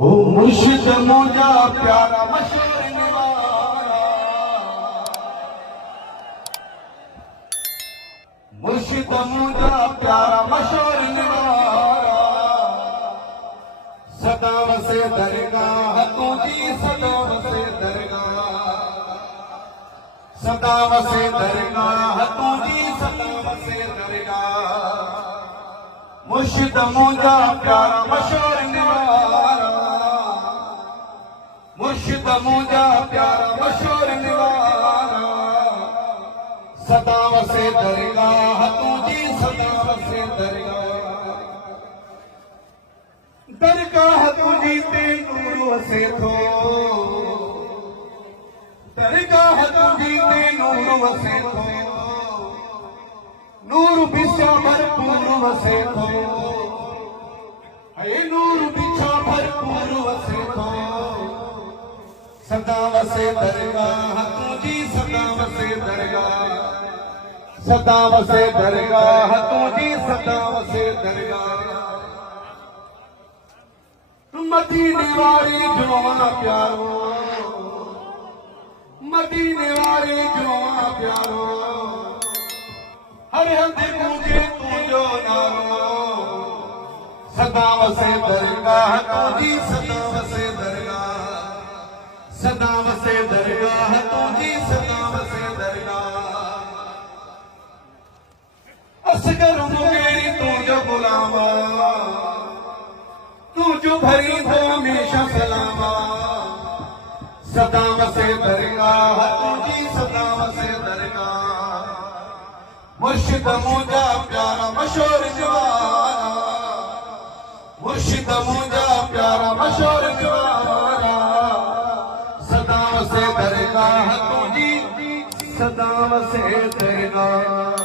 ओ मुर्शिद मुझा प्यारा मशहूर निवारा, मुर्शिद मुझा प्यारा मशहूर निवारा, सदाम से दरगाह तुझी सदाम से दरगाह, सदाम से दरगाह तुझी सदाम से दरगाह, मुर्शिद मुझा प्यारा मशहूर निवारा, मुर्शिद मुझा प्यारा मशहूर निवारा, सदाम से दरगाह तुझी सदाम से दरगाह, दरगाह तुझी ते नूर वसे थो, दरगाह तुझी ते नूर वसे थो, नूर बिछा भरपूर वसे थो, हे नूर बिछा भरपूर वसे थो, सदाम से दरगाह तुझी सदाम से दरगाह, सदाम से दरगाह तुझी सदाम से दरगाह, मदीने वाले जवान प्यारो, मदीने वाले जवान प्यारो, हर हंधि मुझे तुझो नारो, सदाम से दरगाह तुझी सदाम से दरगाह, सदाम से दरगाह तुझी सदाम से दरगाह, असगर मुगेरी तू जो गुलामा, तू जो भरी हो हमेशा सलामा, सदाम से दरगाह तुझी सदाम से दरगाह, मुर्शिद मुझा प्यारा मशहूर जवाना, मुर्शिद मुझा प्यारा मशहूर जवाना, सदाम से दरगाह तुझी सदाम से दरगाह।